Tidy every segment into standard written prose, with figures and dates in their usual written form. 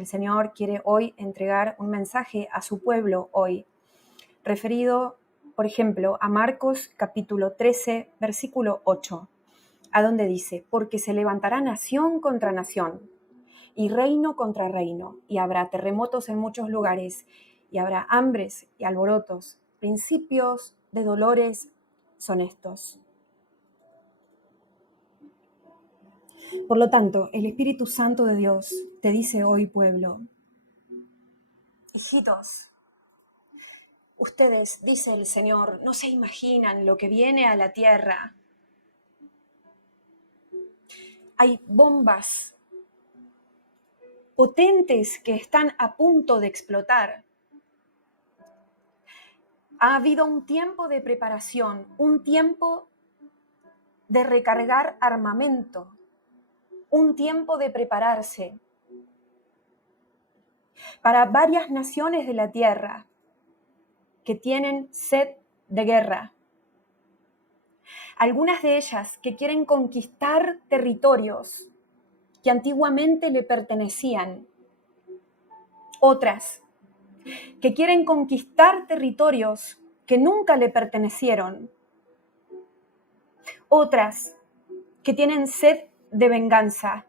El Señor quiere hoy entregar un mensaje a su pueblo hoy, referido, por ejemplo, a Marcos capítulo 13, versículo 8, a donde dice: porque se levantará nación contra nación y reino contra reino, y habrá terremotos en muchos lugares, y habrá hambres y alborotos. Principios de dolores son estos. Por lo tanto, el Espíritu Santo de Dios te dice hoy, pueblo: hijitos, ustedes, dice el Señor, no se imaginan lo que viene a la tierra. Hay bombas potentes que están a punto de explotar. Ha habido un tiempo de preparación, un tiempo de recargar armamento, un tiempo de prepararse para varias naciones de la tierra que tienen sed de guerra. Algunas de ellas que quieren conquistar territorios que antiguamente le pertenecían. Otras que quieren conquistar territorios que nunca le pertenecieron. Otras que tienen sed de venganza.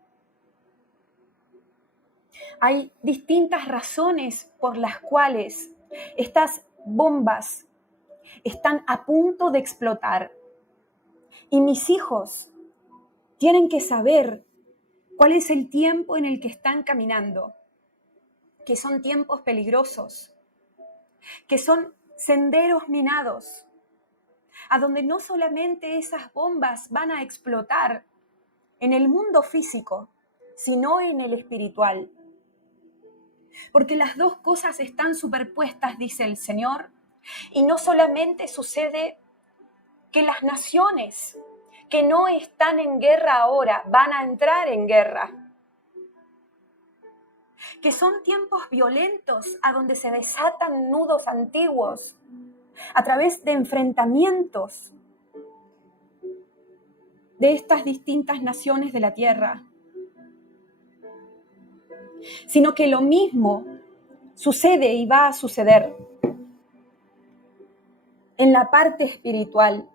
Hay distintas razones por las cuales estas bombas están a punto de explotar. Y mis hijos tienen que saber cuál es el tiempo en el que están caminando, que son tiempos peligrosos, que son senderos minados, a donde no solamente esas bombas van a explotar en el mundo físico, sino en el espiritual. Porque las dos cosas están superpuestas, dice el Señor, y no solamente sucede que las naciones que no están en guerra ahora van a entrar en guerra, que son tiempos violentos a donde se desatan nudos antiguos a través de enfrentamientos de estas distintas naciones de la tierra, sino que lo mismo sucede y va a suceder en la parte espiritual.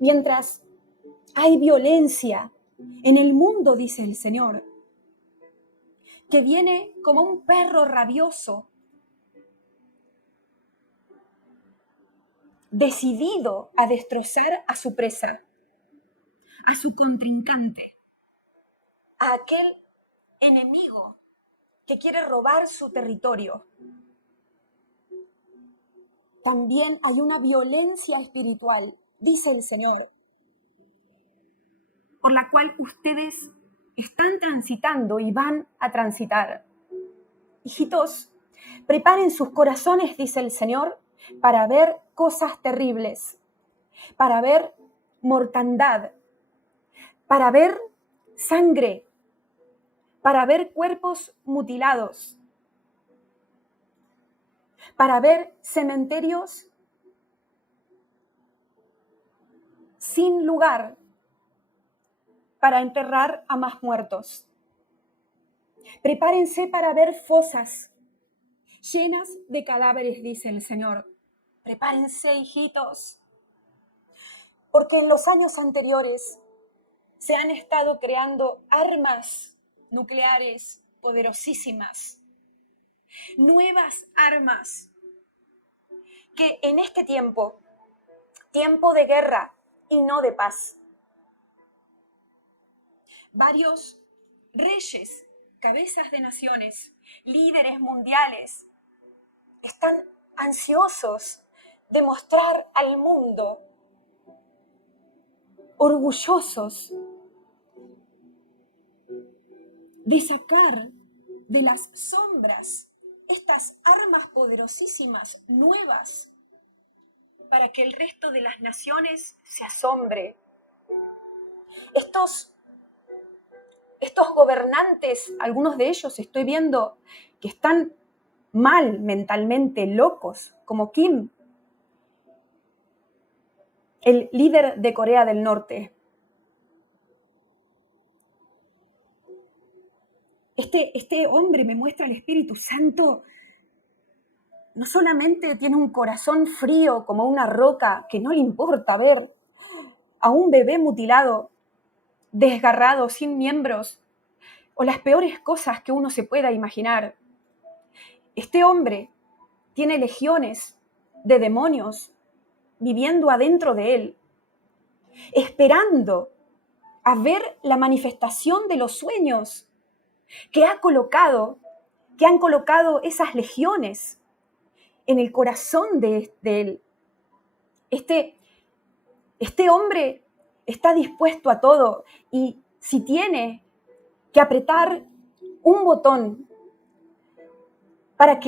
Mientras hay violencia en el mundo, dice el Señor, que viene como un perro rabioso, decidido a destrozar a su presa, a su contrincante, a aquel enemigo que quiere robar su territorio. También hay una violencia espiritual, dice el Señor, por la cual ustedes están transitando y van a transitar. Hijitos, preparen sus corazones, dice el Señor, para ver cosas terribles, para ver mortandad, para ver sangre, para ver cuerpos mutilados, para ver cementerios sin lugar para enterrar a más muertos. Prepárense para ver fosas llenas de cadáveres, dice el Señor. Prepárense, hijitos, porque en los años anteriores se han estado creando armas nucleares poderosísimas, nuevas armas que en este tiempo de guerra y no de paz, varios reyes, cabezas de naciones, líderes mundiales, están ansiosos de mostrar al mundo, orgullosos de sacar de las sombras estas armas poderosísimas, nuevas, para que el resto de las naciones se asombre. Estos gobernantes, algunos de ellos estoy viendo que están mal mentalmente, locos, como Kim, el líder de Corea del Norte. Este hombre, me muestra el Espíritu Santo, no solamente tiene un corazón frío como una roca, que no le importa ver a un bebé mutilado, desgarrado, sin miembros, o las peores cosas que uno se pueda imaginar. Este hombre tiene legiones de demonios viviendo adentro de él, esperando a ver la manifestación de los sueños que han colocado esas legiones en el corazón de él. Este hombre está dispuesto a todo, y si tiene que apretar un botón para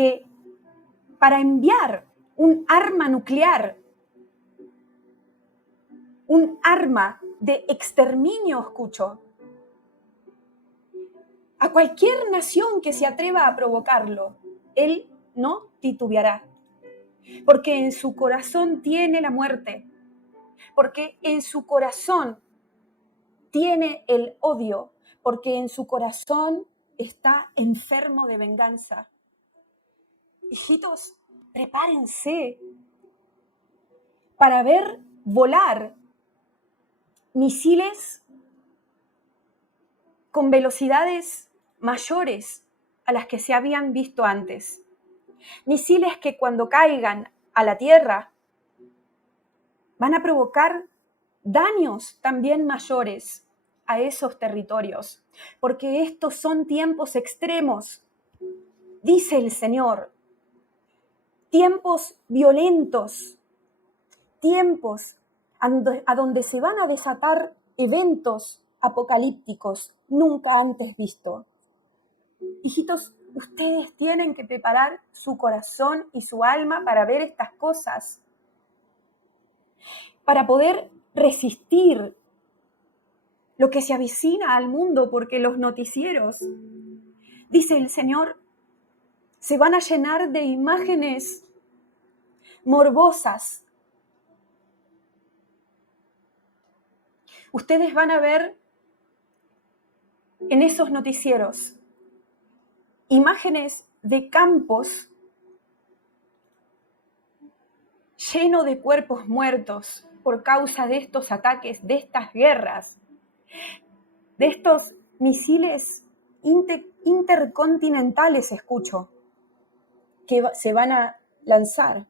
enviar un arma nuclear, un arma de exterminio, escucho, a cualquier nación que se atreva a provocarlo, él no titubeará, porque en su corazón tiene la muerte, porque en su corazón tiene el odio, porque en su corazón está enfermo de venganza. Hijitos, prepárense para ver volar misiles con velocidades mayores a las que se habían visto antes. Misiles que cuando caigan a la tierra van a provocar daños también mayores a esos territorios, porque estos son tiempos extremos, dice el Señor, tiempos violentos, tiempos a donde se van a desatar eventos apocalípticos nunca antes vistos. Hijitos, ustedes tienen que preparar su corazón y su alma para ver estas cosas, para poder resistir lo que se avecina al mundo, porque los noticieros, dice el Señor, se van a llenar de imágenes morbosas. Ustedes van a ver en esos noticieros imágenes de campos llenos de cuerpos muertos por causa de estos ataques, de estas guerras, de estos misiles intercontinentales, escucho, que se van a lanzar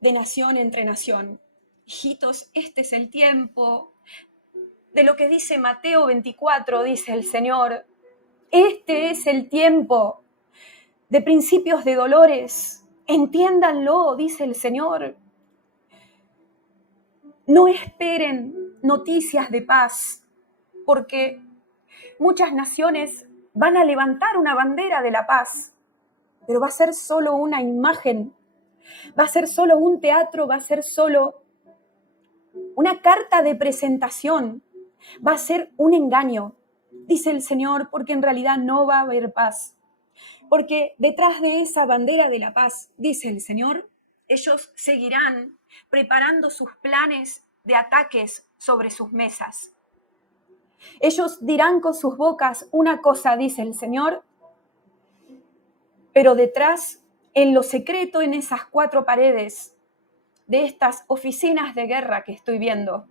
de nación entre nación. Hijitos, este es el tiempo de lo que dice Mateo 24, dice el Señor. Este es el tiempo de principios de dolores. Entiéndanlo, dice el Señor. No esperen noticias de paz, porque muchas naciones van a levantar una bandera de la paz, pero va a ser solo una imagen, va a ser solo un teatro, va a ser solo una carta de presentación, va a ser un engaño, dice el Señor, porque en realidad no va a haber paz. Porque detrás de esa bandera de la paz, dice el Señor, ellos seguirán preparando sus planes de ataques sobre sus mesas. Ellos dirán con sus bocas una cosa, dice el Señor, pero detrás, en lo secreto, en esas cuatro paredes de estas oficinas de guerra que estoy viendo,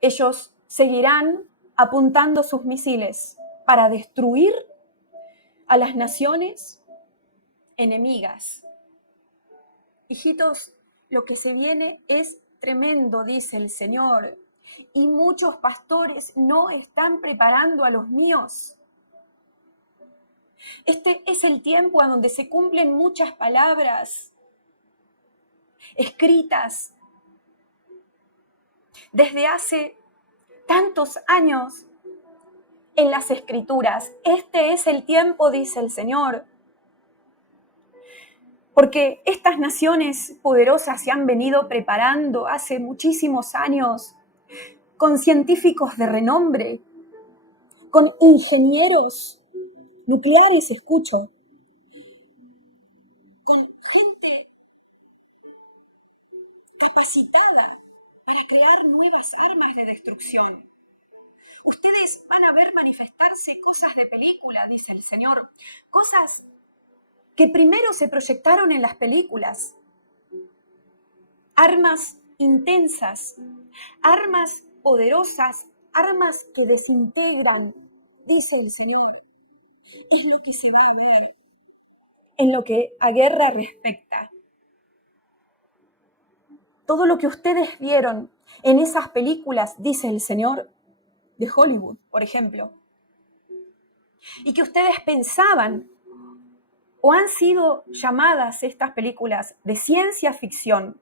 ellos seguirán apuntando sus misiles para destruir a las naciones enemigas. Hijitos, lo que se viene es tremendo, dice el Señor, y muchos pastores no están preparando a los míos. Este es el tiempo a donde se cumplen muchas palabras escritas desde hace tantos años en las Escrituras. Este es el tiempo, dice el Señor, porque estas naciones poderosas se han venido preparando hace muchísimos años con científicos de renombre, con ingenieros nucleares, escucho, con gente capacitada para crear nuevas armas de destrucción. Ustedes van a ver manifestarse cosas de película, dice el Señor, cosas que primero se proyectaron en las películas. Armas intensas, armas poderosas, armas que desintegran, dice el Señor. Es lo que se va a ver en lo que a guerra respecta. Todo lo que ustedes vieron en esas películas, dice el Señor, de Hollywood, por ejemplo, y que ustedes pensaban o han sido llamadas estas películas de ciencia ficción,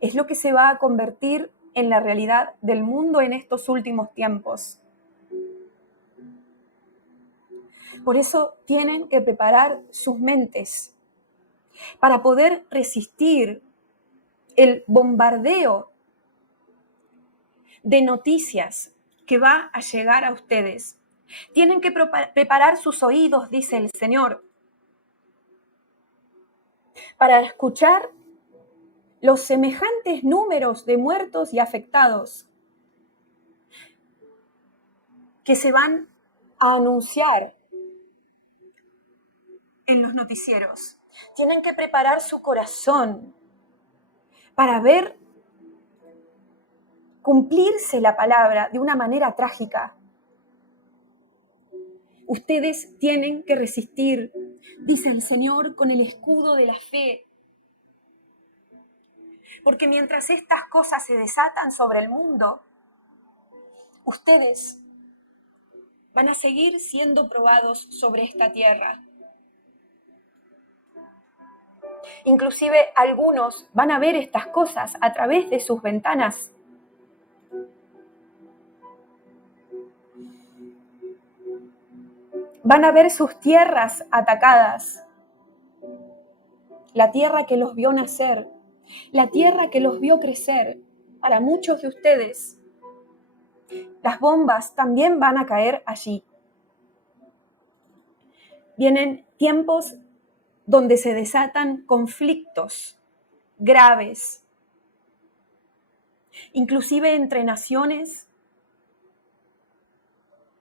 es lo que se va a convertir en la realidad del mundo en estos últimos tiempos. Por eso tienen que preparar sus mentes para poder resistir el bombardeo de noticias que va a llegar a ustedes. Tienen que preparar sus oídos, dice el Señor, para escuchar los semejantes números de muertos y afectados que se van a anunciar en los noticieros. Tienen que preparar su corazón para ver cumplirse la palabra de una manera trágica. Ustedes tienen que resistir, dice el Señor, con el escudo de la fe. Porque mientras estas cosas se desatan sobre el mundo, ustedes van a seguir siendo probados sobre esta tierra. Inclusive algunos van a ver estas cosas a través de sus ventanas. Van a ver sus tierras atacadas. La tierra que los vio nacer, la tierra que los vio crecer. Para muchos de ustedes, las bombas también van a caer allí. Vienen tiempos donde se desatan conflictos graves, inclusive entre naciones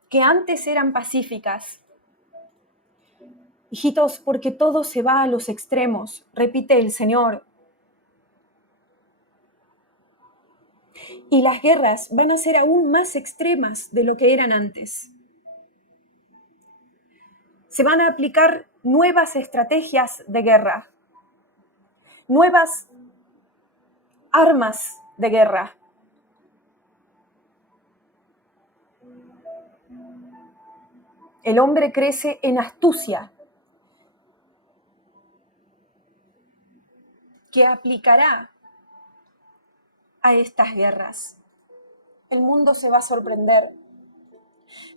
que antes eran pacíficas. Hijitos, porque todo se va a los extremos, repite el Señor. Y las guerras van a ser aún más extremas de lo que eran antes. Se van a aplicar nuevas estrategias de guerra, nuevas armas de guerra. El hombre crece en astucia, que aplicará a estas guerras. El mundo se va a sorprender,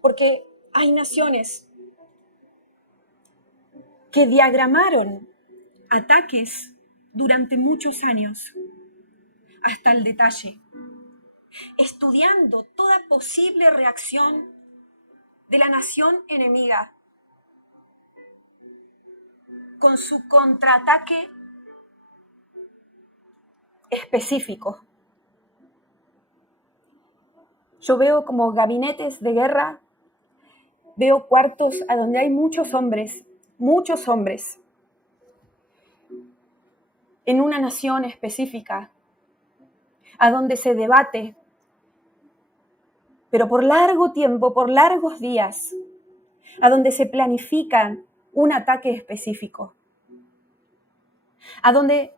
porque hay naciones que diagramaron ataques durante muchos años, hasta el detalle, estudiando toda posible reacción de la nación enemiga con su contraataque específico. Yo veo como gabinetes de guerra, veo cuartos a donde hay muchos hombres, en una nación específica, a donde se debate, pero por largo tiempo, por largos días, a donde se planifican un ataque específico, a donde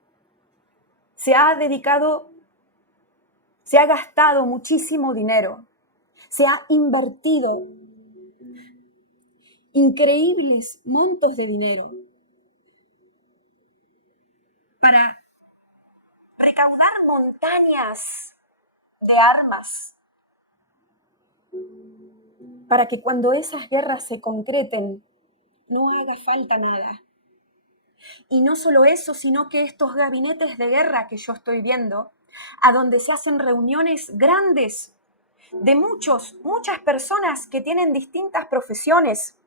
se ha gastado muchísimo dinero, se ha invertido increíbles montos de dinero para recaudar montañas de armas, para que cuando esas guerras se concreten, no haga falta nada. Y no solo eso, sino que estos gabinetes de guerra que yo estoy viendo, a donde se hacen reuniones grandes de muchas personas que tienen distintas profesiones,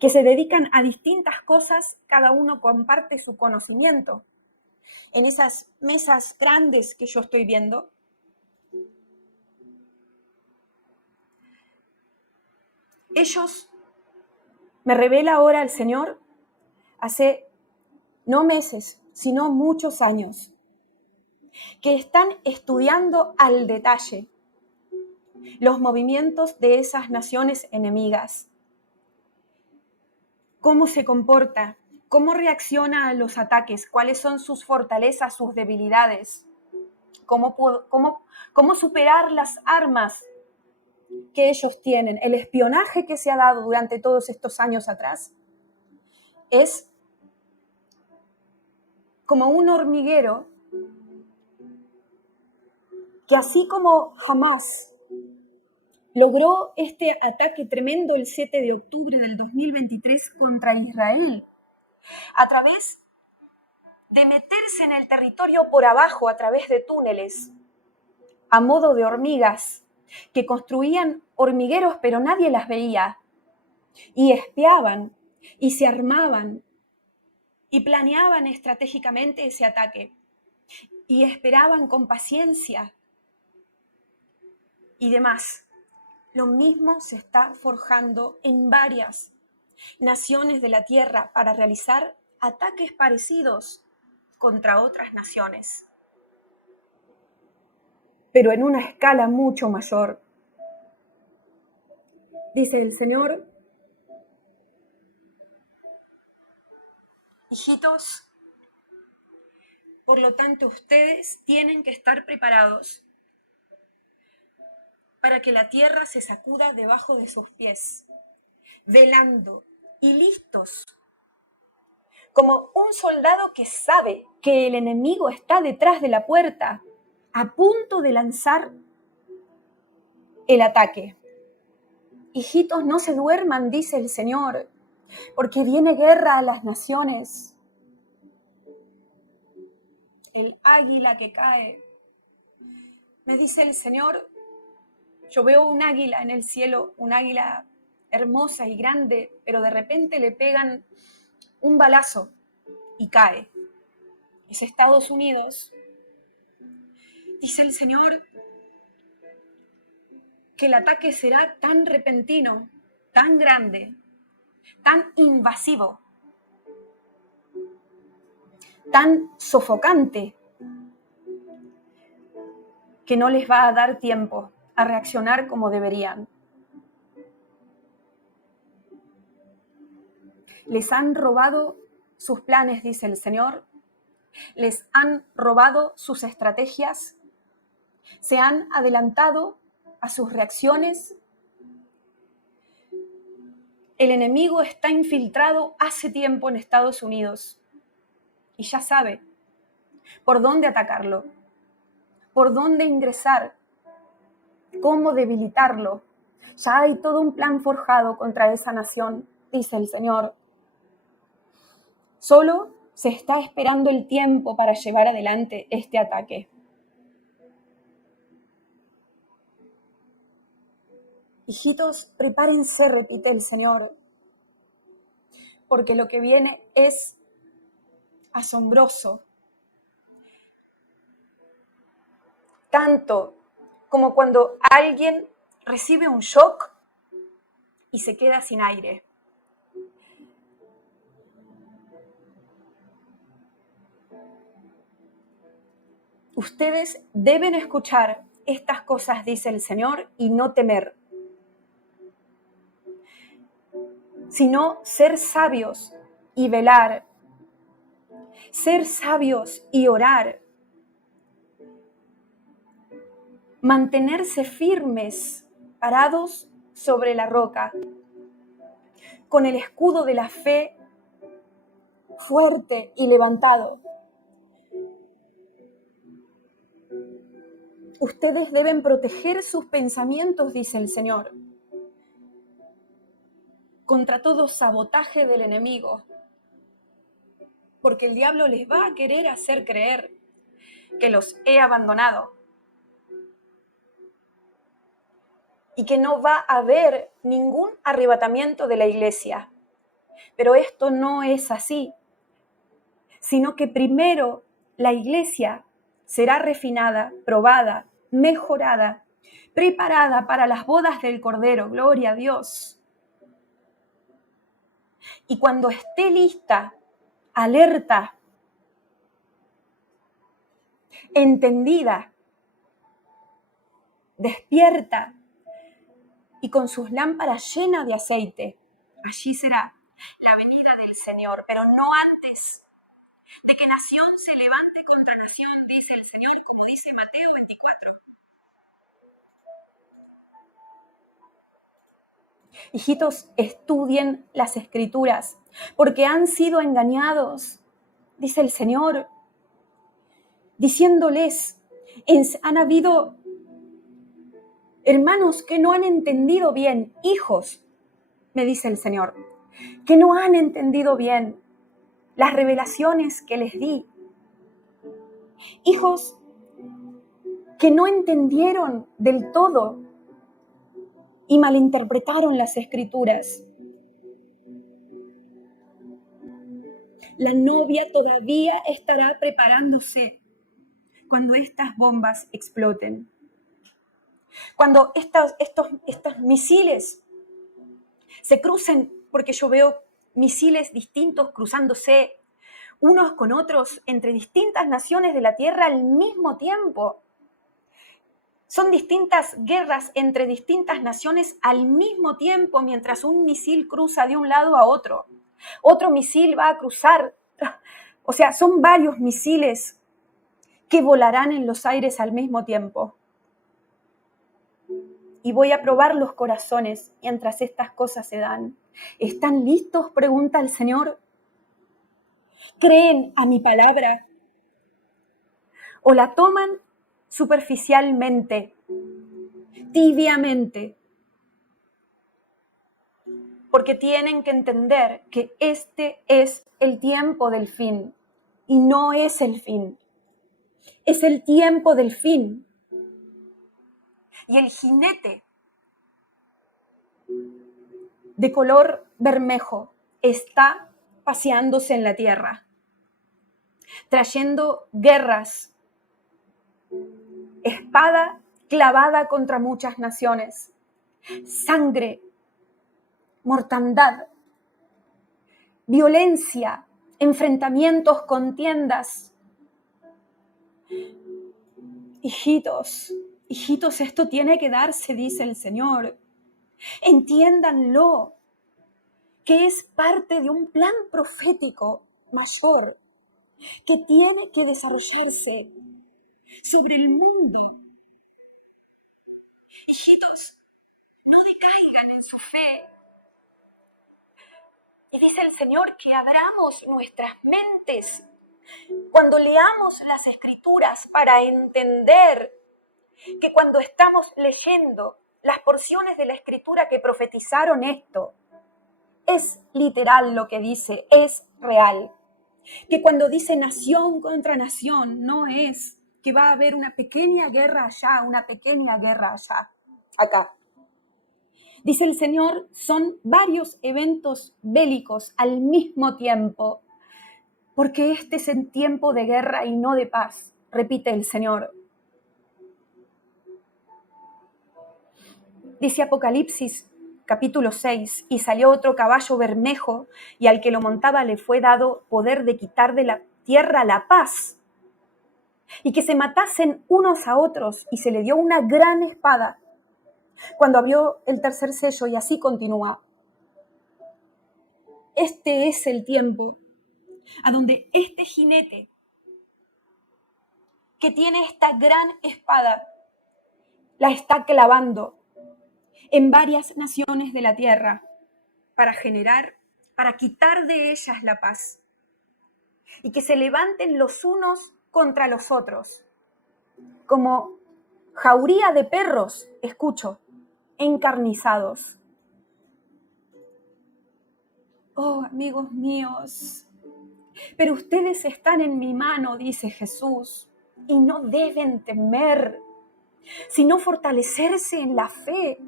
que se dedican a distintas cosas, cada uno comparte su conocimiento. En esas mesas grandes que yo estoy viendo, Ellos, me revela ahora el Señor, hace no meses, sino muchos años, que están estudiando al detalle los movimientos de esas naciones enemigas, cómo se comporta, cómo reacciona a los ataques, cuáles son sus fortalezas, sus debilidades, cómo superar las armas que ellos tienen. El espionaje que se ha dado durante todos estos años atrás es como un hormiguero que, así como Hamás logró este ataque tremendo el 7 de octubre del 2023 contra Israel, a través de meterse en el territorio por abajo, a través de túneles, a modo de hormigas, que construían hormigueros pero nadie las veía, y espiaban, y se armaban, y planeaban estratégicamente ese ataque, y esperaban con paciencia, y demás. Lo mismo se está forjando en varias naciones de la tierra para realizar ataques parecidos contra otras naciones, pero en una escala mucho mayor. Dice el Señor: hijitos, por lo tanto ustedes tienen que estar preparados para que la tierra se sacuda debajo de sus pies, velando y listos, como un soldado que sabe que el enemigo está detrás de la puerta, a punto de lanzar el ataque. Hijitos, no se duerman, dice el Señor, porque viene guerra a las naciones. El águila que cae. Me dice el Señor, yo veo un águila en el cielo, un águila hermosa y grande, pero de repente le pegan un balazo y cae. Es Estados Unidos. Dice el Señor que el ataque será tan repentino, tan grande, tan invasivo, tan sofocante, que no les va a dar tiempo a reaccionar como deberían. Les han robado sus planes, dice el Señor. Les han robado sus estrategias. Se han adelantado a sus reacciones. El enemigo está infiltrado hace tiempo en Estados Unidos y ya sabe por dónde atacarlo, por dónde ingresar, cómo debilitarlo. Ya hay todo un plan forjado contra esa nación, dice el Señor. Solo se está esperando el tiempo para llevar adelante este ataque. Hijitos, prepárense, repite el Señor, porque lo que viene es asombroso. Tanto como cuando alguien recibe un shock y se queda sin aire. Ustedes deben escuchar estas cosas, dice el Señor, y no temer, sino ser sabios y velar, ser sabios y orar, mantenerse firmes, parados sobre la roca, con el escudo de la fe fuerte y levantado. Ustedes deben proteger sus pensamientos, dice el Señor, contra todo sabotaje del enemigo, porque el diablo les va a querer hacer creer que los he abandonado y que no va a haber ningún arrebatamiento de la iglesia. Pero esto no es así, sino que primero la iglesia será refinada, probada, mejorada, preparada para las bodas del Cordero. Gloria a Dios. Y cuando esté lista, alerta, entendida, despierta y con sus lámparas llenas de aceite, allí será la venida del Señor, pero no antes de que nación se levante contra nación, dice el Señor, como dice Mateo 24. Hijitos, estudien las Escrituras, porque han sido engañados, dice el Señor, diciéndoles, han habido hermanos que no han entendido bien, hijos, me dice el Señor, que no han entendido bien las revelaciones que les di. Hijos que no entendieron del todo y malinterpretaron las Escrituras. La novia todavía estará preparándose cuando estas bombas exploten. Cuando estos misiles se crucen, porque yo veo misiles distintos cruzándose unos con otros entre distintas naciones de la Tierra al mismo tiempo. Son distintas guerras entre distintas naciones al mismo tiempo mientras un misil cruza de un lado a otro. Otro misil va a cruzar. O sea, son varios misiles que volarán en los aires al mismo tiempo. Y voy a probar los corazones mientras estas cosas se dan. ¿Están listos?, pregunta el Señor. ¿Creen a mi palabra? ¿O la toman superficialmente, tibiamente? Porque tienen que entender que este es el tiempo del fin y no es el fin. Es el tiempo del fin. Y el jinete de color bermejo está paseándose en la tierra, trayendo guerras, espada clavada contra muchas naciones, sangre, mortandad, violencia, enfrentamientos, contiendas. Hijitos, esto tiene que darse, dice el Señor. Entiéndanlo, que es parte de un plan profético mayor que tiene que desarrollarse sobre el mundo. Hijitos, no decaigan en su fe. Y dice el Señor que abramos nuestras mentes cuando leamos las Escrituras para entender que cuando estamos leyendo las porciones de la Escritura que profetizaron esto, es literal lo que dice, es real. Que cuando dice nación contra nación, no es que va a haber una pequeña guerra allá, una pequeña guerra allá, acá. Dice el Señor, son varios eventos bélicos al mismo tiempo, porque este es el tiempo de guerra y no de paz, repite el Señor. Dice Apocalipsis capítulo 6, y salió otro caballo bermejo, y al que lo montaba le fue dado poder de quitar de la tierra la paz, y que se matasen unos a otros, y se le dio una gran espada. Cuando abrió el tercer sello, y así continúa. Este es el tiempo a donde este jinete que tiene esta gran espada la está clavando en varias naciones de la tierra para quitar de ellas la paz y que se levanten los unos contra los otros, como jauría de perros, escucho, encarnizados. Oh, amigos míos, pero ustedes están en mi mano, dice Jesús, y no deben temer, sino fortalecerse en la fe,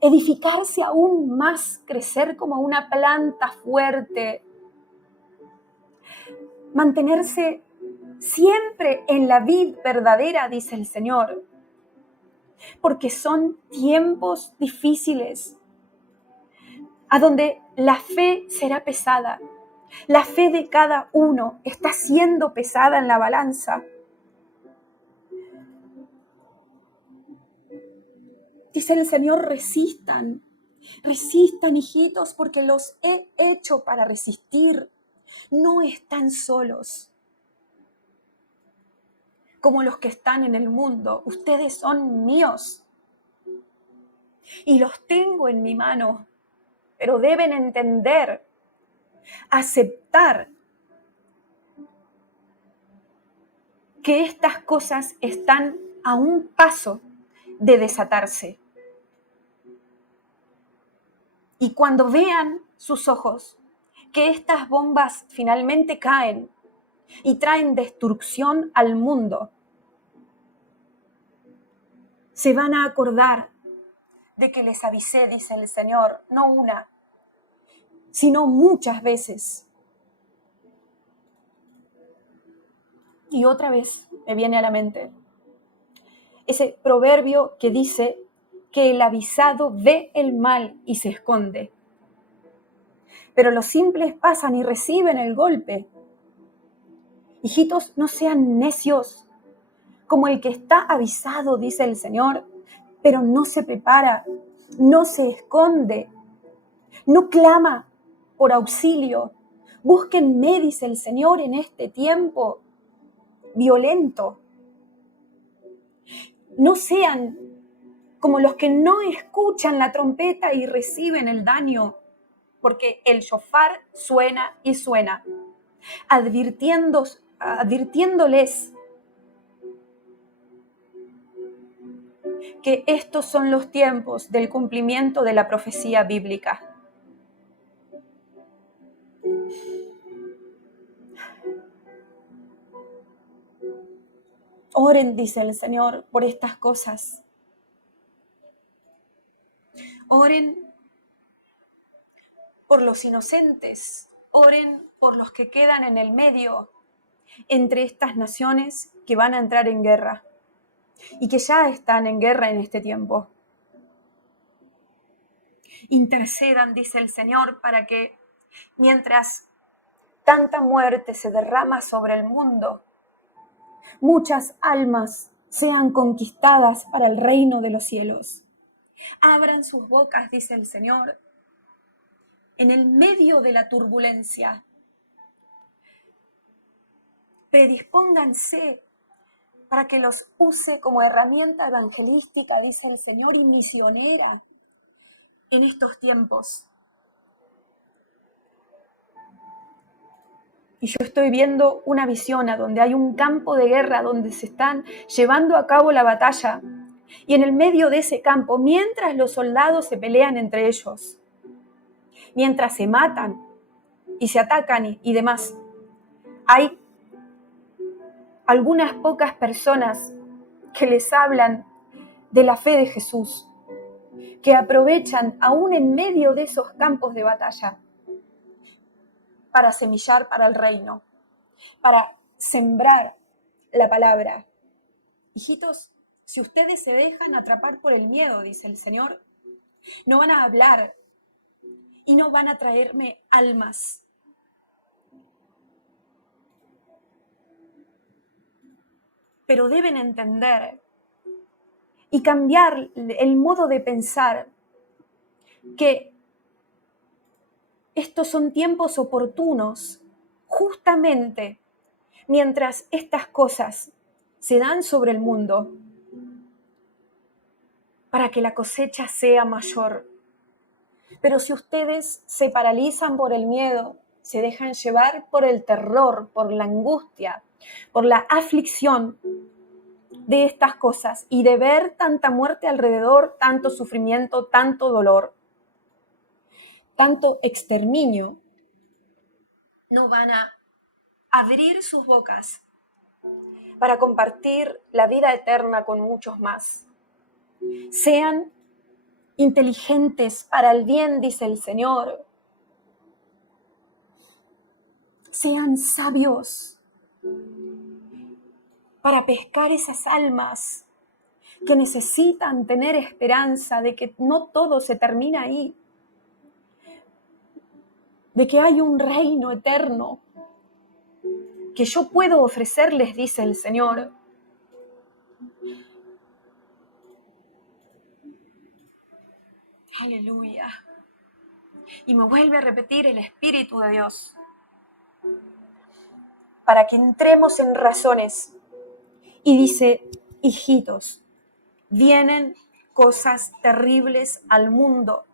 edificarse aún más, crecer como una planta fuerte, mantenerse siempre en la vid verdadera, dice el Señor, porque son tiempos difíciles, a donde la fe será pesada. La fe de cada uno está siendo pesada en la balanza. Dice el Señor, resistan, hijitos, porque los he hecho para resistir. No están solos como los que están en el mundo. Ustedes son míos y los tengo en mi mano, pero deben entender, aceptar que estas cosas están a un paso de desatarse. Y cuando vean sus ojos que estas bombas finalmente caen y traen destrucción al mundo, se van a acordar de que les avisé, dice el Señor, no una, sino muchas veces. Y otra vez me viene a la mente ese proverbio que dice que el avisado ve el mal y se esconde. Pero los simples pasan y reciben el golpe. Hijitos, no sean necios, como el que está avisado, dice el Señor, pero no se prepara, no se esconde, no clama por auxilio. Búsquenme, dice el Señor, en este tiempo violento. No sean como los que no escuchan la trompeta y reciben el daño, porque el shofar suena y suena, advirtiéndoles que estos son los tiempos del cumplimiento de la profecía bíblica. Oren, dice el Señor, por estas cosas. Oren por los inocentes, oren por los que quedan en el medio entre estas naciones que van a entrar en guerra y que ya están en guerra en este tiempo. Intercedan, dice el Señor, para que mientras tanta muerte se derrama sobre el mundo, muchas almas sean conquistadas para el reino de los cielos. Abran sus bocas, dice el Señor, en el medio de la turbulencia. Predispónganse para que los use como herramienta evangelística, dice el Señor, y misionera en estos tiempos. Y yo estoy viendo una visión a donde hay un campo de guerra donde se están llevando a cabo la batalla. Y en el medio de ese campo, mientras los soldados se pelean entre ellos, mientras se matan y se atacan y demás, hay algunas pocas personas que les hablan de la fe de Jesús, que aprovechan aún en medio de esos campos de batalla para semillar para el reino, para sembrar la palabra. Hijitos, si ustedes se dejan atrapar por el miedo, dice el Señor, no van a hablar y no van a traerme almas. Pero deben entender y cambiar el modo de pensar que estos son tiempos oportunos, justamente mientras estas cosas se dan sobre el mundo, para que la cosecha sea mayor. Pero si ustedes se paralizan por el miedo, se dejan llevar por el terror, por la angustia, por la aflicción de estas cosas y de ver tanta muerte alrededor, tanto sufrimiento, tanto dolor, tanto exterminio, no van a abrir sus bocas para compartir la vida eterna con muchos más. Sean inteligentes para el bien, dice el Señor. Sean sabios para pescar esas almas que necesitan tener esperanza de que no todo se termina ahí. de que hay un reino eterno que yo puedo ofrecerles, dice el Señor. Aleluya. Y me vuelve a repetir el Espíritu de Dios, para que entremos en razones. Y dice, hijitos, vienen cosas terribles al mundo.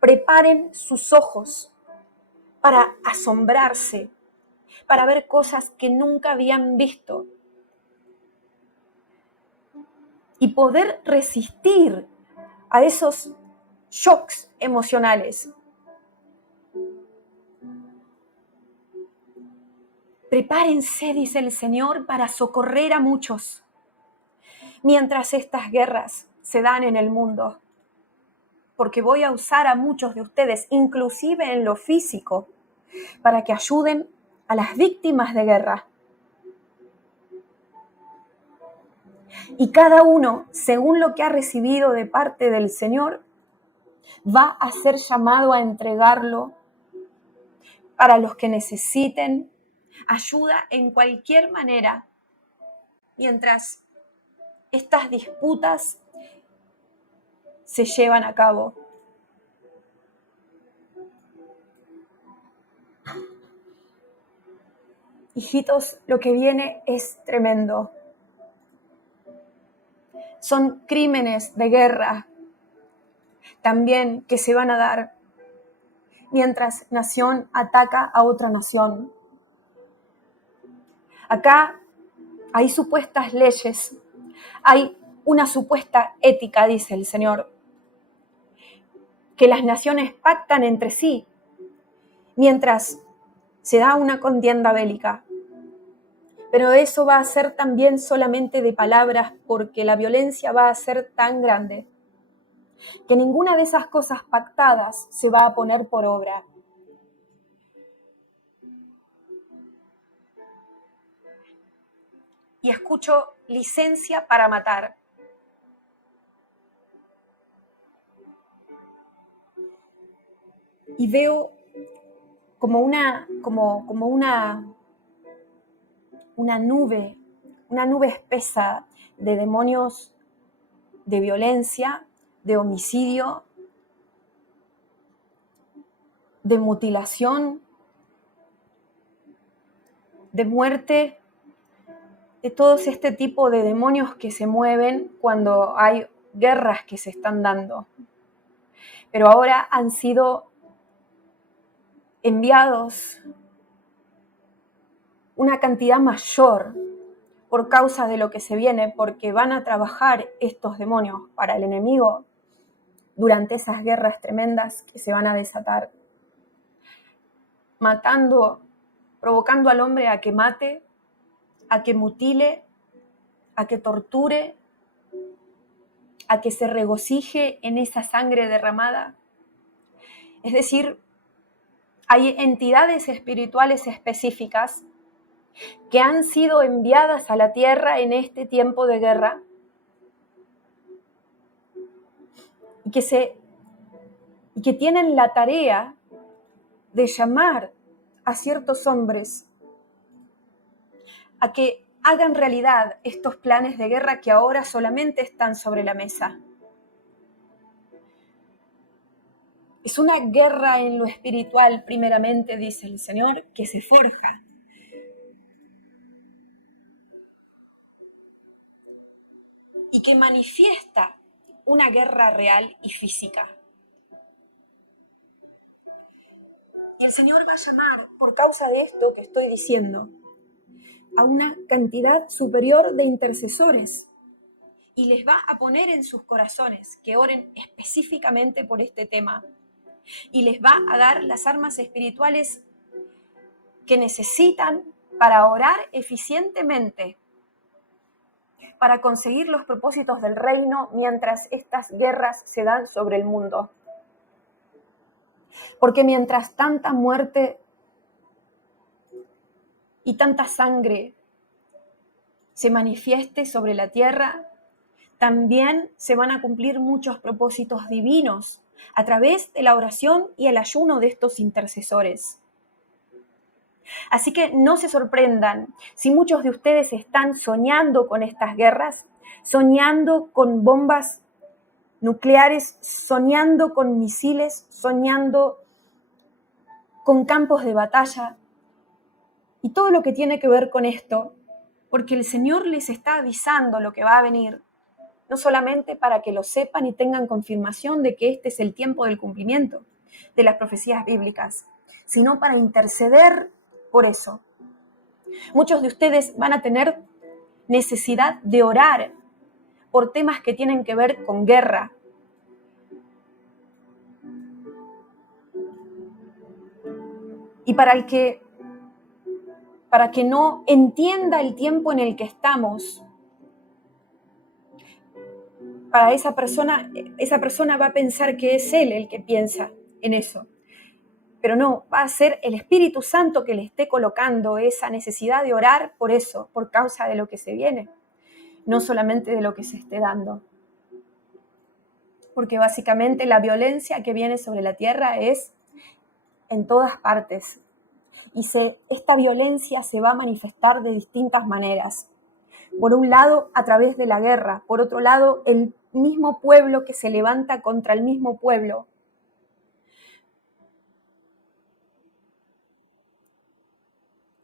Preparen sus ojos para asombrarse, para ver cosas que nunca habían visto y poder resistir a esos shocks emocionales. Prepárense, dice el Señor, para socorrer a muchos mientras estas guerras se dan en el mundo. Porque voy a usar a muchos de ustedes, inclusive en lo físico, para que ayuden a las víctimas de guerra. Y cada uno, según lo que ha recibido de parte del Señor, va a ser llamado a entregarlo para los que necesiten ayuda en cualquier manera, mientras estas disputas se llevan a cabo. Hijitos, lo que viene es tremendo. Son crímenes de guerra también que se van a dar mientras nación ataca a otra nación. Acá hay supuestas leyes, hay una supuesta ética, dice el Señor, que las naciones pactan entre sí mientras se da una contienda bélica. Pero eso va a ser también solamente de palabras, porque la violencia va a ser tan grande que ninguna de esas cosas pactadas se va a poner por obra. Y escucho licencia para matar. Y veo como una nube espesa de demonios de violencia, de homicidio, de mutilación, de muerte, de todos este tipo de demonios que se mueven cuando hay guerras que se están dando. Pero ahora han sido enviados una cantidad mayor por causa de lo que se viene, porque van a trabajar estos demonios para el enemigo durante esas guerras tremendas que se van a desatar, matando, provocando al hombre a que mate, a que mutile, a que torture, a que se regocije en esa sangre derramada. Es decir, hay entidades espirituales específicas que han sido enviadas a la tierra en este tiempo de guerra y que tienen la tarea de llamar a ciertos hombres a que hagan realidad estos planes de guerra que ahora solamente están sobre la mesa. Es una guerra en lo espiritual, primeramente, dice el Señor, que se forja. Y que manifiesta una guerra real y física. Y el Señor va a llamar, por causa de esto que estoy diciendo, a una cantidad superior de intercesores. Y les va a poner en sus corazones que oren específicamente por este tema. Y les va a dar las armas espirituales que necesitan para orar eficientemente, para conseguir los propósitos del reino mientras estas guerras se dan sobre el mundo. Porque mientras tanta muerte y tanta sangre se manifieste sobre la tierra, también se van a cumplir muchos propósitos divinos a través de la oración y el ayuno de estos intercesores. Así que no se sorprendan si muchos de ustedes están soñando con estas guerras, soñando con bombas nucleares, soñando con misiles, soñando con campos de batalla y todo lo que tiene que ver con esto, porque el Señor les está avisando lo que va a venir, no solamente para que lo sepan y tengan confirmación de que este es el tiempo del cumplimiento de las profecías bíblicas, sino para interceder por eso. Muchos de ustedes van a tener necesidad de orar por temas que tienen que ver con guerra. Y para que no entienda el tiempo en el que estamos, para esa persona va a pensar que es él el que piensa en eso. Pero no, va a ser el Espíritu Santo que le esté colocando esa necesidad de orar por eso, por causa de lo que se viene, no solamente de lo que se esté dando. Porque básicamente la violencia que viene sobre la tierra es en todas partes. Y esta violencia se va a manifestar de distintas maneras. Por un lado, a través de la guerra. Por otro lado, el mismo pueblo que se levanta contra el mismo pueblo.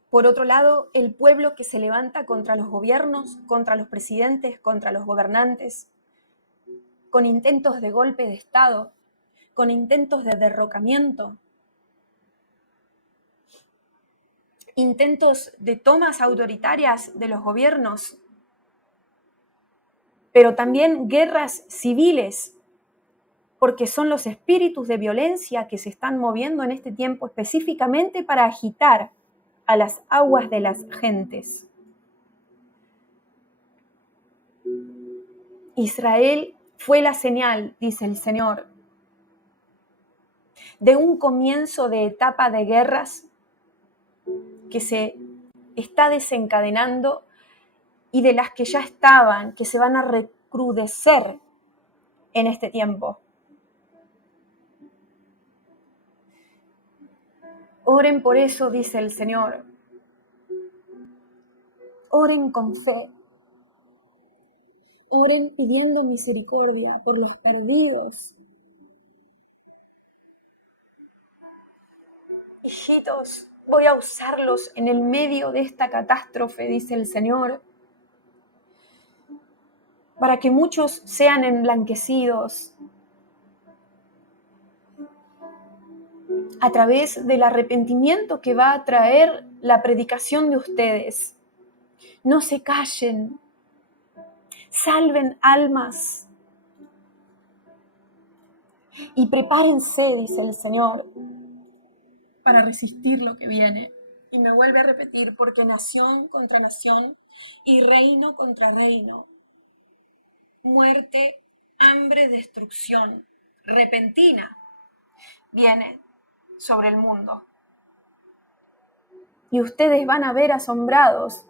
Por otro lado, el pueblo que se levanta contra los gobiernos, contra los presidentes, contra los gobernantes, con intentos de golpe de Estado, con intentos de derrocamiento, intentos de tomas autoritarias de los gobiernos, pero también guerras civiles, porque son los espíritus de violencia que se están moviendo en este tiempo específicamente para agitar a las aguas de las gentes. Israel fue la señal, dice el Señor, de un comienzo de etapa de guerras que se está desencadenando y de las que ya estaban, que se van a recrudecer en este tiempo. Oren por eso, dice el Señor. Oren con fe. Oren pidiendo misericordia por los perdidos. Hijitos, voy a usarlos en el medio de esta catástrofe, dice el Señor, para que muchos sean emblanquecidos a través del arrepentimiento que va a traer la predicación de ustedes. No se callen, salven almas y prepárense, dice el Señor, para resistir lo que viene. Y me vuelve a repetir, porque nación contra nación y reino contra reino, muerte, hambre, destrucción repentina viene sobre el mundo. Y ustedes van a ver asombrados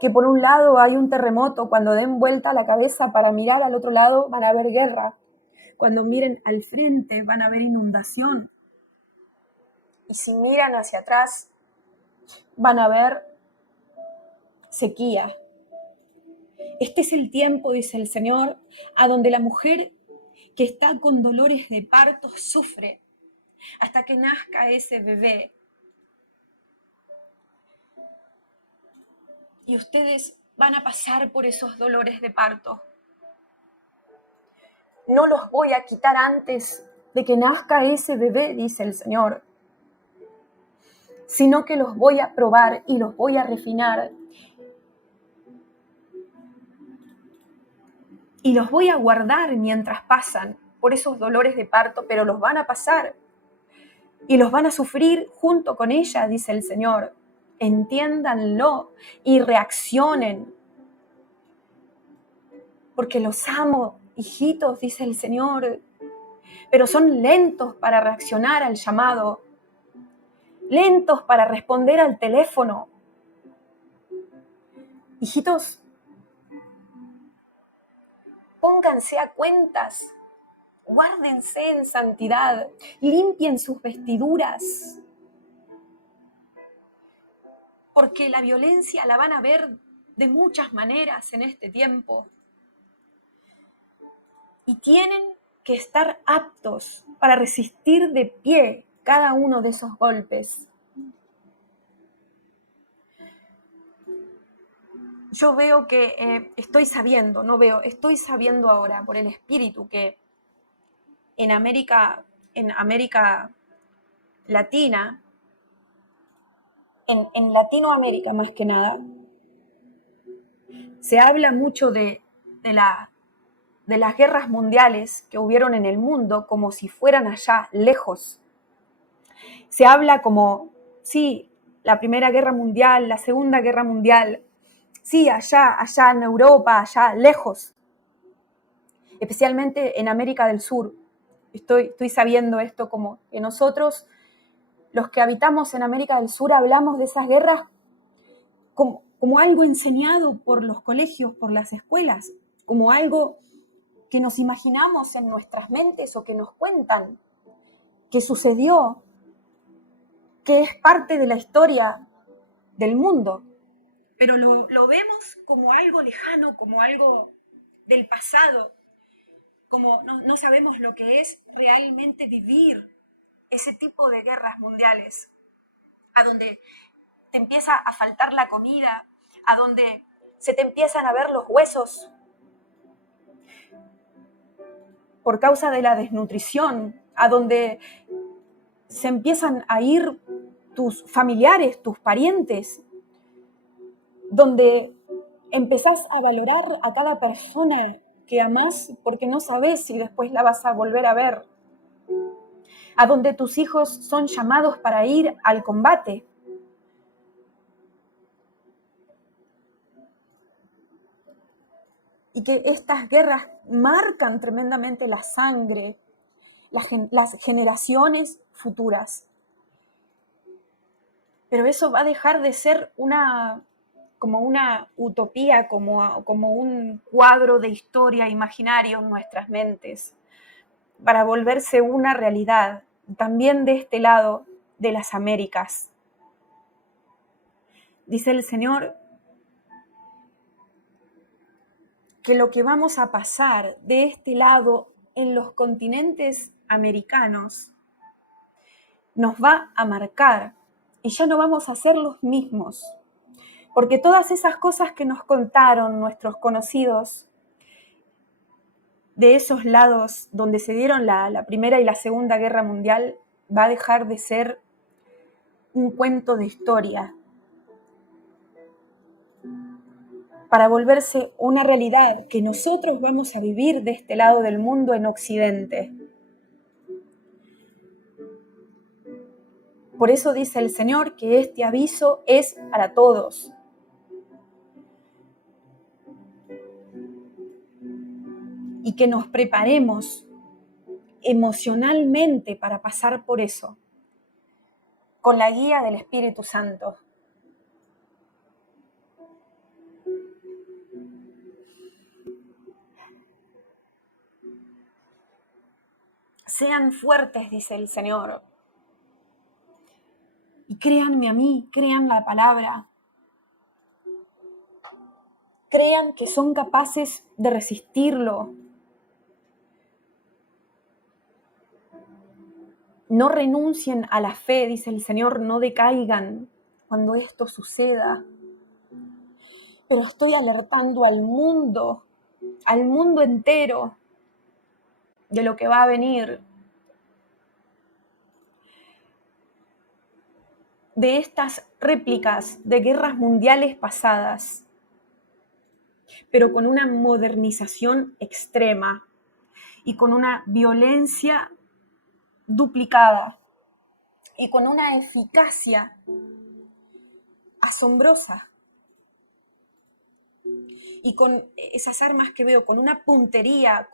que por un lado hay un terremoto, cuando den vuelta la cabeza para mirar al otro lado van a ver guerra, cuando miren al frente van a ver inundación, y si miran hacia atrás van a ver sequía. Este es el tiempo, dice el Señor, a donde la mujer que está con dolores de parto sufre hasta que nazca ese bebé. Y ustedes van a pasar por esos dolores de parto. No los voy a quitar antes de que nazca ese bebé, dice el Señor, sino que los voy a probar y los voy a refinar. Y los voy a guardar mientras pasan por esos dolores de parto, pero los van a pasar y los van a sufrir junto con ella, dice el Señor. Entiéndanlo y reaccionen, porque los amo, hijitos, dice el Señor, pero son lentos para reaccionar al llamado, lentos para responder al teléfono. Hijitos, pónganse a cuentas guárdense en santidad, limpien sus vestiduras, porque la violencia la van a ver de muchas maneras en este tiempo. Y tienen que estar aptos para resistir de pie cada uno de esos golpes. Yo veo que estoy sabiendo ahora por el Espíritu que en América Latina, en Latinoamérica más que nada, se habla mucho de las guerras mundiales que hubieron en el mundo como si fueran allá, lejos. Se habla como, sí, la Primera Guerra Mundial, la Segunda Guerra Mundial, sí, allá en Europa, allá, lejos. Especialmente en América del Sur. Estoy sabiendo esto como que nosotros, los que habitamos en América del Sur, hablamos de esas guerras como algo enseñado por los colegios, por las escuelas, como algo que nos imaginamos en nuestras mentes o que nos cuentan, que sucedió, que es parte de la historia del mundo. Pero lo vemos como algo lejano, como algo del pasado, como no sabemos lo que es realmente vivir ese tipo de guerras mundiales, a donde te empieza a faltar la comida, a donde se te empiezan a ver los huesos por causa de la desnutrición, a donde se empiezan a ir tus familiares, tus parientes, donde empezás a valorar a cada persona que amás porque no sabes si después la vas a volver a ver, a donde tus hijos son llamados para ir al combate. Y que estas guerras marcan tremendamente la sangre, las generaciones futuras. Pero eso va a dejar de ser como una utopía, como un cuadro de historia imaginario en nuestras mentes, para volverse una realidad, también de este lado de las Américas. Dice el Señor que lo que vamos a pasar de este lado en los continentes americanos nos va a marcar y ya no vamos a ser los mismos, porque todas esas cosas que nos contaron nuestros conocidos de esos lados donde se dieron la Primera y la Segunda Guerra Mundial va a dejar de ser un cuento de historia para volverse una realidad que nosotros vamos a vivir de este lado del mundo en Occidente. Por eso dice el Señor que este aviso es para todos. Y que nos preparemos emocionalmente para pasar por eso, con la guía del Espíritu Santo. Sean fuertes, dice el Señor. Y créanme a mí, crean la palabra. Crean que son capaces de resistirlo. No renuncien a la fe, dice el Señor, no decaigan cuando esto suceda. Pero estoy alertando al mundo entero de lo que va a venir. De estas réplicas de guerras mundiales pasadas, pero con una modernización extrema y con una violencia duplicada y con una eficacia asombrosa. Y con esas armas que veo, con una puntería,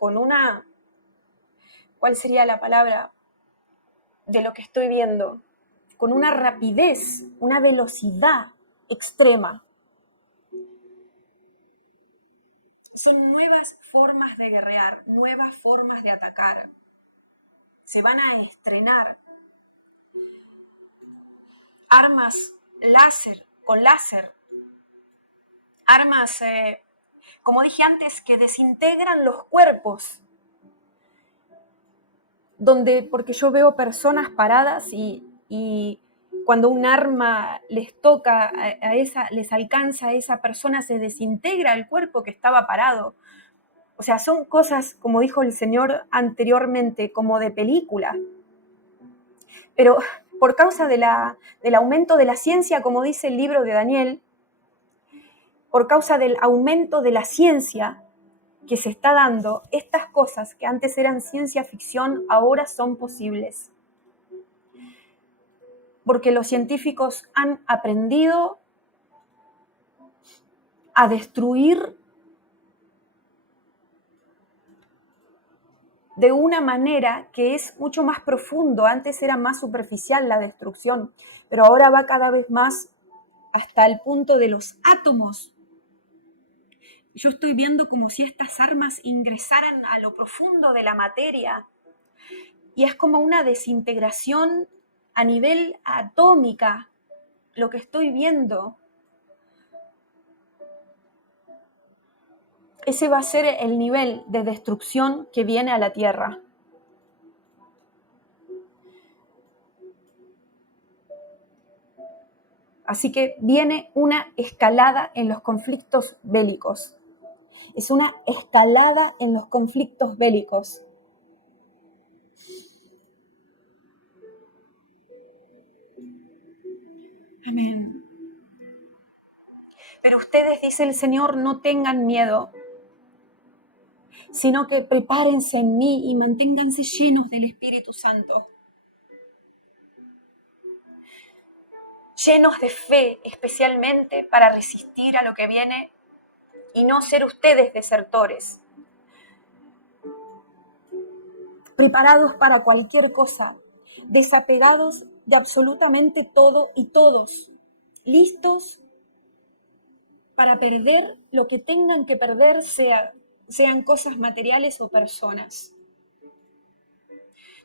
¿cuál sería la palabra de lo que estoy viendo? Con una rapidez, una velocidad extrema. Son nuevas formas de guerrear, nuevas formas de atacar. se van a estrenar armas con láser, armas, como dije antes, que desintegran los cuerpos, porque yo veo personas paradas y cuando un arma les toca les alcanza a esa persona, se desintegra el cuerpo que estaba parado. O sea, son cosas, como dijo el Señor anteriormente, como de película. Pero por causa del aumento de la ciencia, como dice el libro de Daniel, por causa del aumento de la ciencia que se está dando, estas cosas que antes eran ciencia ficción ahora son posibles. Porque los científicos han aprendido a destruir de una manera que es mucho más profundo. Antes era más superficial la destrucción, pero ahora va cada vez más hasta el punto de los átomos. Yo estoy viendo como si estas armas ingresaran a lo profundo de la materia y es como una desintegración a nivel atómica lo que estoy viendo. Ese va a ser el nivel de destrucción que viene a la Tierra. Así que viene una escalada en los conflictos bélicos. Es una escalada en los conflictos bélicos. Amén. Pero ustedes, dice el Señor, no tengan miedo, sino que prepárense en mí y manténganse llenos del Espíritu Santo. Llenos de fe, especialmente para resistir a lo que viene y no ser ustedes desertores. Preparados para cualquier cosa, desapegados de absolutamente todo y todos, listos para perder lo que tengan que perder, sean cosas materiales o personas.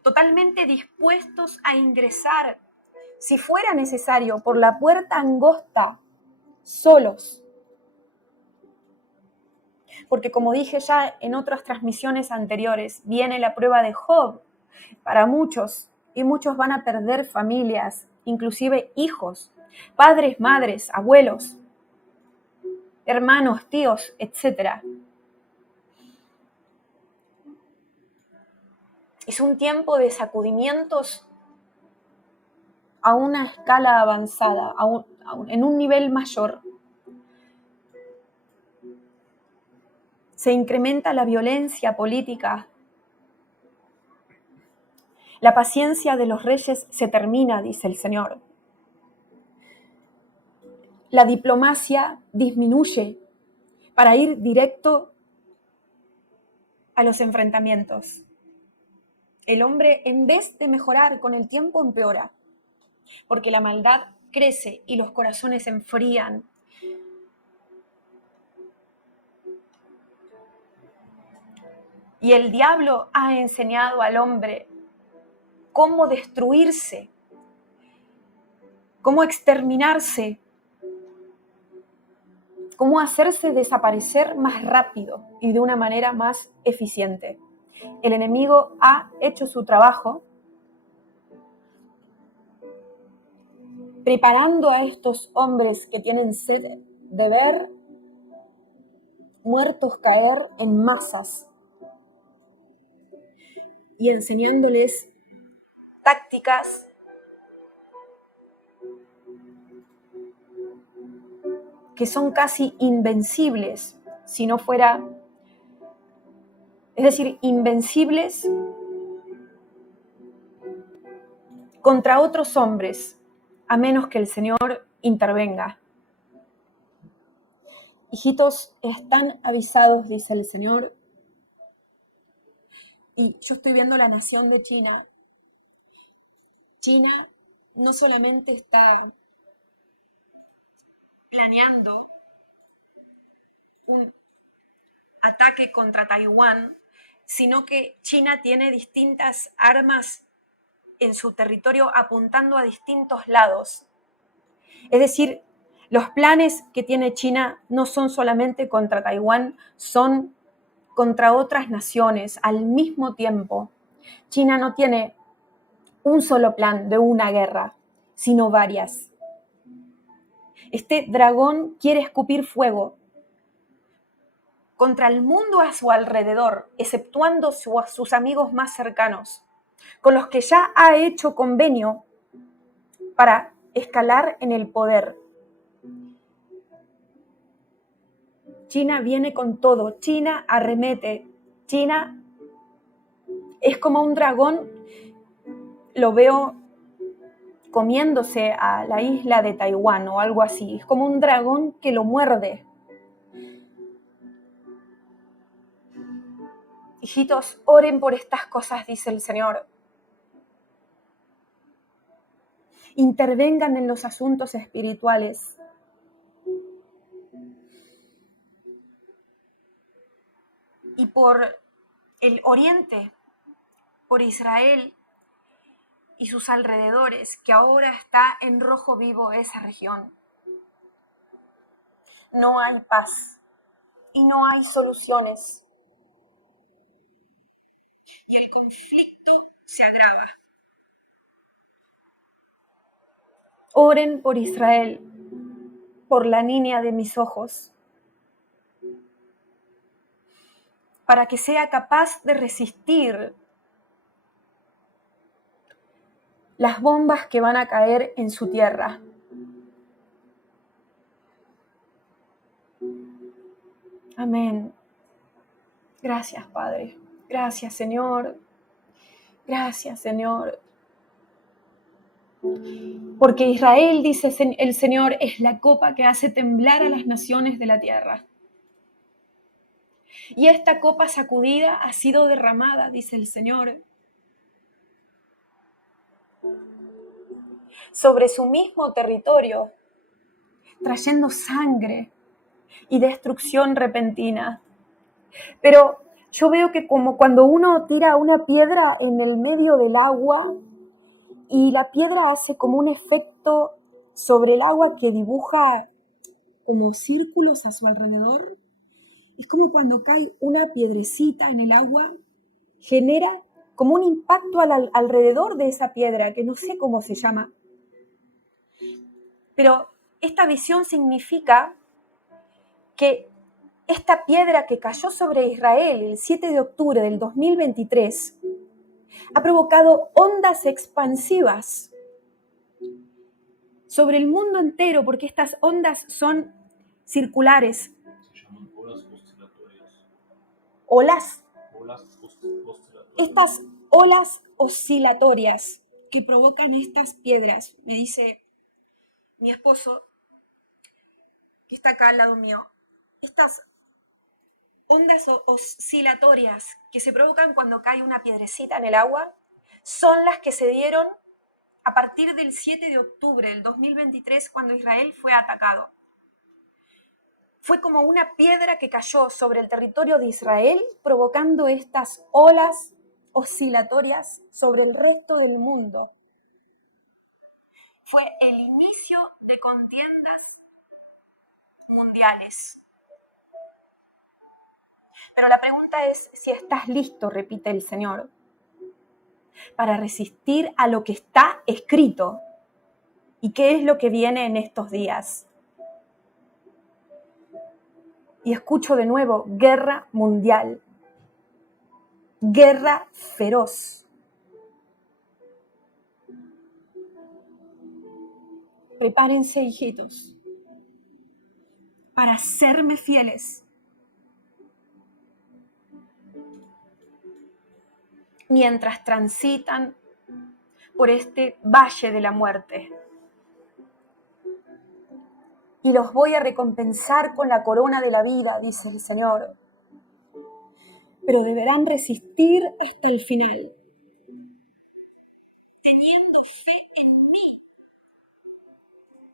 Totalmente dispuestos a ingresar, si fuera necesario, por la puerta angosta, solos. Porque como dije ya en otras transmisiones anteriores, viene la prueba de Job para muchos, y muchos van a perder familias, inclusive hijos, padres, madres, abuelos, hermanos, tíos, etc. Es un tiempo de sacudimientos a una escala avanzada, en un nivel mayor. Se incrementa la violencia política. La paciencia de los reyes se termina, dice el Señor. La diplomacia disminuye para ir directo a los enfrentamientos. El hombre, en vez de mejorar con el tiempo, empeora, porque la maldad crece y los corazones se enfrían. Y el diablo ha enseñado al hombre cómo destruirse, cómo exterminarse, cómo hacerse desaparecer más rápido y de una manera más eficiente. El enemigo ha hecho su trabajo preparando a estos hombres que tienen sed de ver muertos caer en masas y enseñándoles tácticas que son casi invencibles, si no fuera, es decir, invencibles contra otros hombres, a menos que el Señor intervenga. Hijitos, están avisados, dice el Señor. Y yo estoy viendo la nación de China. China no solamente está planeando un ataque contra Taiwán, sino que China tiene distintas armas en su territorio apuntando a distintos lados. Es decir, los planes que tiene China no son solamente contra Taiwán, son contra otras naciones al mismo tiempo. China no tiene un solo plan de una guerra, sino varias. Este dragón quiere escupir fuego contra el mundo a su alrededor, exceptuando sus amigos más cercanos, con los que ya ha hecho convenio para escalar en el poder. China viene con todo, China arremete, China es como un dragón, lo veo comiéndose a la isla de Taiwán o algo así, es como un dragón que lo muerde. Hijitos, oren por estas cosas, dice el Señor. Intervengan en los asuntos espirituales. Y por el oriente, por Israel y sus alrededores, que ahora está en rojo vivo esa región. No hay paz y no hay soluciones. Y el conflicto se agrava. Oren por Israel, por la niña de mis ojos, para que sea capaz de resistir las bombas que van a caer en su tierra. Amén. Gracias, Padre. Gracias, Señor. Gracias, Señor. Porque Israel, dice el Señor, es la copa que hace temblar a las naciones de la tierra. Y esta copa sacudida ha sido derramada, dice el Señor, sobre su mismo territorio, trayendo sangre y destrucción repentina. Pero yo veo que como cuando uno tira una piedra en el medio del agua y la piedra hace como un efecto sobre el agua que dibuja como círculos a su alrededor, es como cuando cae una piedrecita en el agua, genera como un impacto alrededor de esa piedra, que no sé cómo se llama. Pero esta visión significa que esta piedra que cayó sobre Israel el 7 de octubre del 2023 ha provocado ondas expansivas sobre el mundo entero, porque estas ondas son circulares. Se llaman olas oscilatorias. Olas. Oscilatorias. Estas olas oscilatorias que provocan estas piedras, me dice mi esposo, que está acá al lado mío, estas ondas oscilatorias que se provocan cuando cae una piedrecita en el agua, son las que se dieron a partir del 7 de octubre del 2023, cuando Israel fue atacado. Fue como una piedra que cayó sobre el territorio de Israel, provocando estas olas oscilatorias sobre el resto del mundo. Fue el inicio de contiendas mundiales. Pero la pregunta es si estás listo, repite el Señor, para resistir a lo que está escrito. ¿Y qué es lo que viene en estos días? Y escucho de nuevo, guerra mundial, guerra feroz. Prepárense, hijitos, para serme fieles mientras transitan por este valle de la muerte. Y los voy a recompensar con la corona de la vida, dice el Señor. Pero deberán resistir hasta el final, teniendo fe en mí,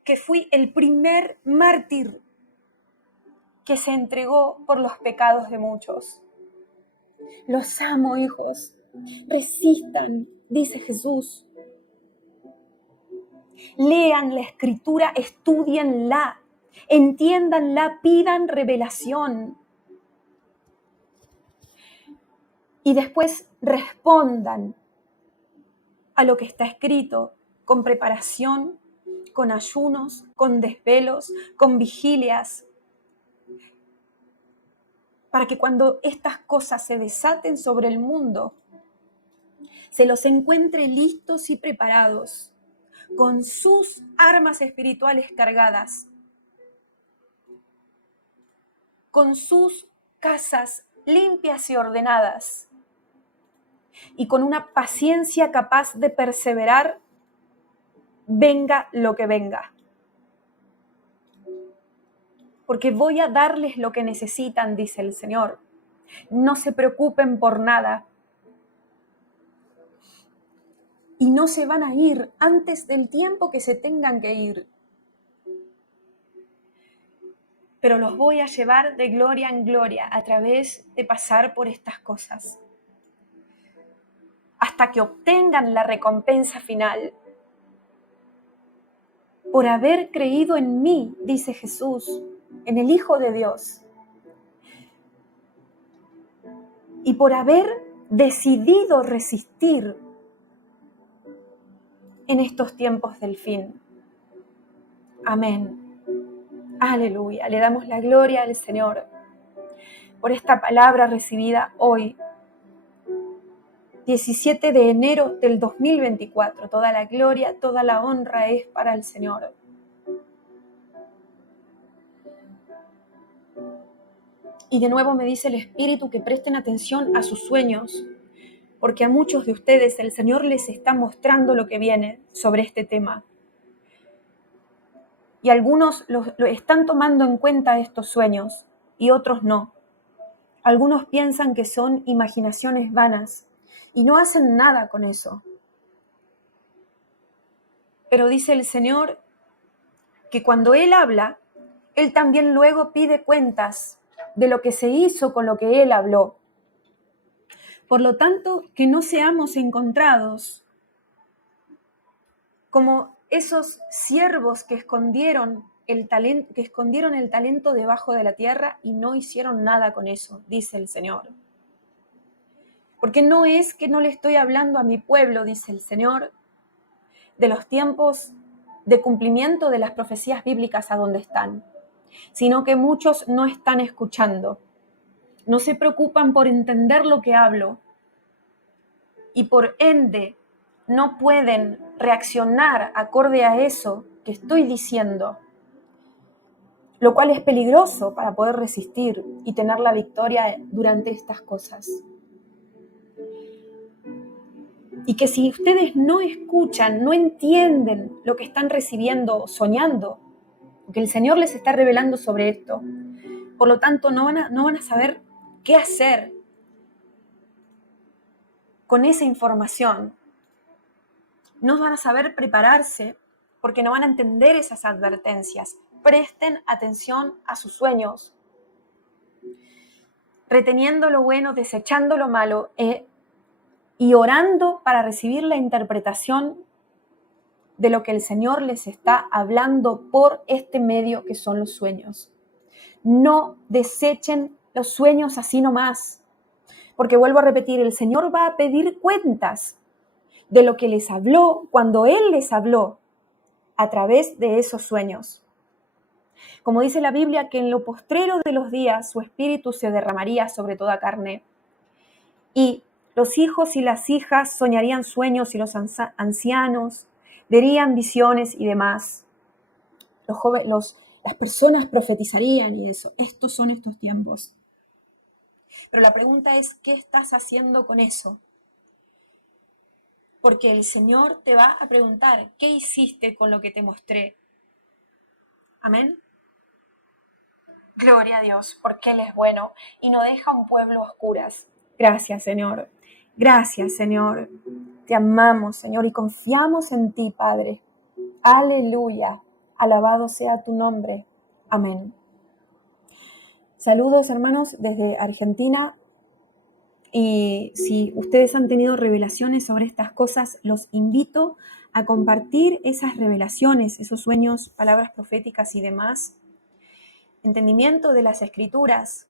que fui el primer mártir que se entregó por los pecados de muchos. Los amo, hijos. Resistan, dice Jesús. Lean la Escritura, estudienla, entiéndanla, pidan revelación. Y después respondan a lo que está escrito con preparación, con ayunos, con desvelos, con vigilias, para que cuando estas cosas se desaten sobre el mundo, se los encuentre listos y preparados, con sus armas espirituales cargadas, con sus casas limpias y ordenadas, y con una paciencia capaz de perseverar, venga lo que venga. Porque voy a darles lo que necesitan, dice el Señor. No se preocupen por nada. Y no se van a ir antes del tiempo que se tengan que ir. Pero los voy a llevar de gloria en gloria a través de pasar por estas cosas, hasta que obtengan la recompensa final. Por haber creído en mí, dice Jesús, en el Hijo de Dios, y por haber decidido resistir en estos tiempos del fin. Amén. Aleluya. Le damos la gloria al Señor por esta palabra recibida hoy, 17 de enero del 2024. Toda la gloria, toda la honra es para el Señor. Y de nuevo me dice el Espíritu que presten atención a sus sueños, porque a muchos de ustedes el Señor les está mostrando lo que viene sobre este tema. Y algunos lo están tomando en cuenta estos sueños y otros no. Algunos piensan que son imaginaciones vanas y no hacen nada con eso. Pero dice el Señor que cuando Él habla, Él también luego pide cuentas de lo que se hizo con lo que Él habló. Por lo tanto, que no seamos encontrados como esos siervos que escondieron el talento debajo de la tierra y no hicieron nada con eso, dice el Señor. Porque no es que no le estoy hablando a mi pueblo, dice el Señor, de los tiempos de cumplimiento de las profecías bíblicas a donde están, sino que muchos no están escuchando, no se preocupan por entender lo que hablo y por ende no pueden reaccionar acorde a eso que estoy diciendo, lo cual es peligroso para poder resistir y tener la victoria durante estas cosas. Y que si ustedes no escuchan, no entienden lo que están recibiendo, soñando, que el Señor les está revelando sobre esto, por lo tanto no van a saber qué hacer con esa información. No van a saber prepararse porque no van a entender esas advertencias. Presten atención a sus sueños, reteniendo lo bueno, desechando lo malo y orando para recibir la interpretación de lo que el Señor les está hablando por este medio que son los sueños. No desechen los sueños así nomás, porque vuelvo a repetir, el Señor va a pedir cuentas de lo que les habló cuando Él les habló a través de esos sueños. Como dice la Biblia, que en lo postrero de los días su espíritu se derramaría sobre toda carne. Y los hijos y las hijas soñarían sueños y los ancianos verían visiones y demás. Las personas profetizarían y eso. Estos son estos tiempos. Pero la pregunta es, ¿qué estás haciendo con eso? Porque el Señor te va a preguntar, ¿qué hiciste con lo que te mostré? Amén. Gloria a Dios, porque Él es bueno y no deja un pueblo a oscuras. Gracias, Señor. Gracias, Señor. Te amamos, Señor, y confiamos en ti, Padre. Aleluya. Alabado sea tu nombre. Amén. Saludos, hermanos, desde Argentina. Y si ustedes han tenido revelaciones sobre estas cosas, los invito a compartir esas revelaciones, esos sueños, palabras proféticas y demás, entendimiento de las escrituras